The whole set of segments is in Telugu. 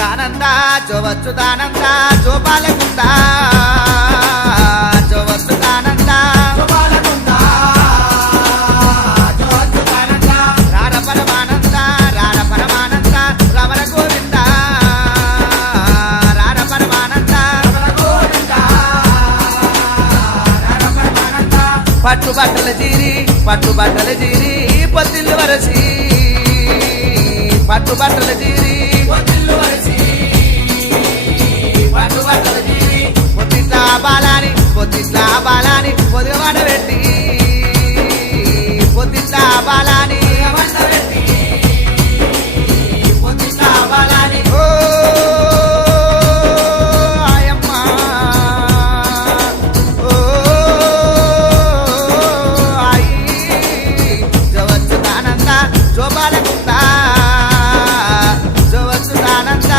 వచ్చుదానంద జో వచ్చుదానంద జో బాలకుంద జో వచ్చుదానంద రార పరమానంద రార పరమానంద రమణ గోవింద రార పరమానంద పట్టుబట్టల జీరి పొత్తిల్లు వరసి పట్టుబట్టల జీరి పొత్తిట్లా బాలాని పొదిగవాడ పెట్టి పొత్తిట్లా బాలాని ఓ ఆయమ్మ ఓ ఆయి జవచ్చుదానంద జోబాలకుంద జవచ్చుదానంద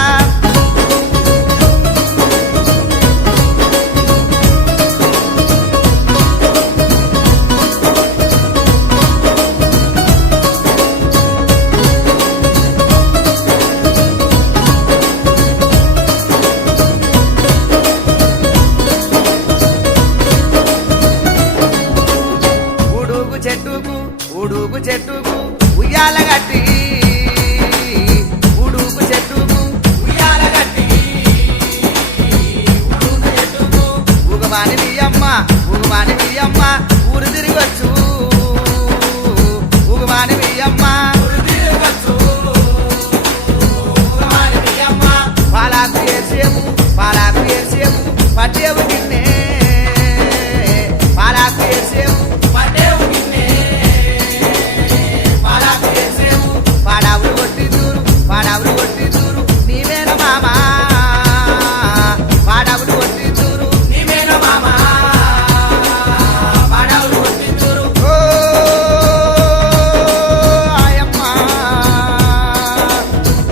ఉడుగు చెట్టుకు ఉయ్యాల గట్టి ఉడుగు చెట్టుకు ఉయ్యాల గట్టి ఉగమాని బియ్యమ్మ ఊరు తిరిగొచ్చు ఉగమాని బియ్యమ్మ పాలాకు ఏసేము పట్టేవు గిన్నె పాలాకు ఏసేము పాడావులు కొట్టి చూరు నీవేన మామా పాడావులు కొట్టి చూరు నీవేన మామా పాడావులు కొట్టి చూరు ఓ ఆయమ్మ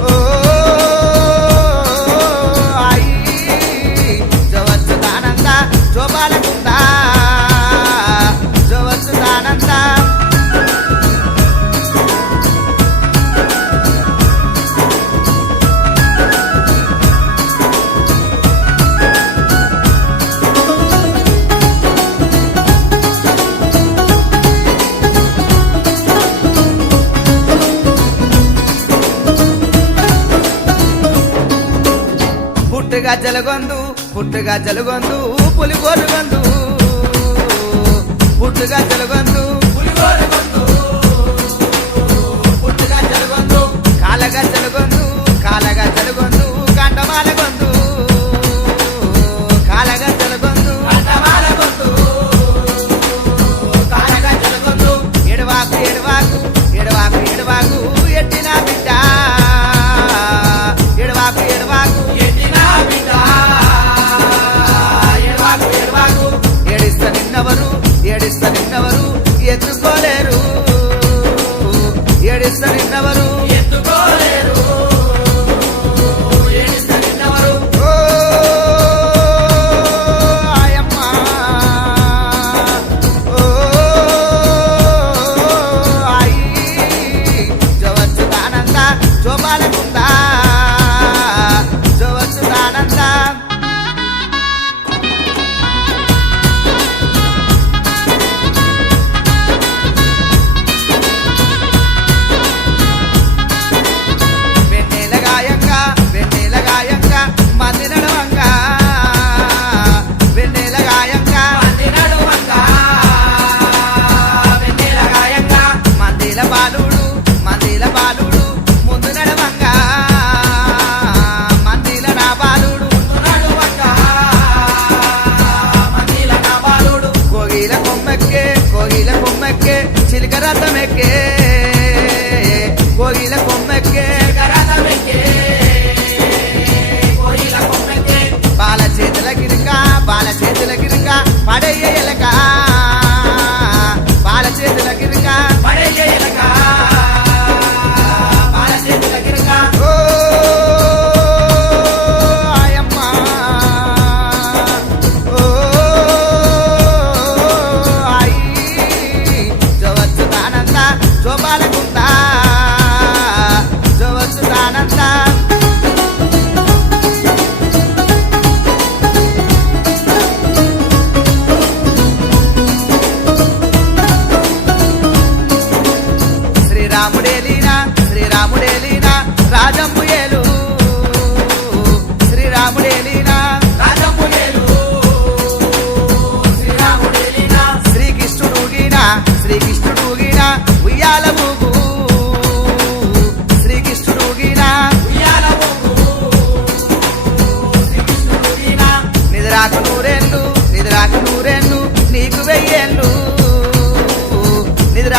ఓ ఆయి జవచ్చుదానంద జోబాలకుంద జవచ్చుదానంద పుట్టుగా జలగొందు పులిగోరు గొందు పుట్టుగా జలగొందు పుట్టుగా జలగొందు కాలగా జలగొందు కంటమాల గొందు కాలగా జలగొందు కాలగా జలగొందు ఎడవాకు ఎట్టిన బిడ్డ ఎడవాకు ఏడిస్త నిన్నవరు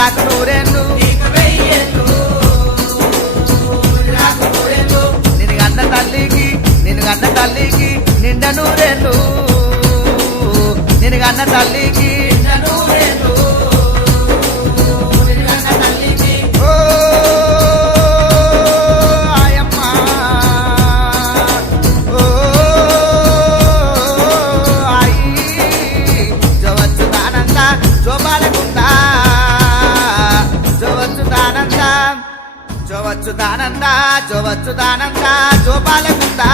రాకు నూరేళ్ళు నిన్ను గన్న తల్లికి నిండ నూరేళ్ళు నిన్ను గన్న తల్లికి ఓ ఆయమ్మ ఓ ఆయి జవచ్చుదానంద జోపాలకుందా జవచ్చుదానంద జోపాలకుందా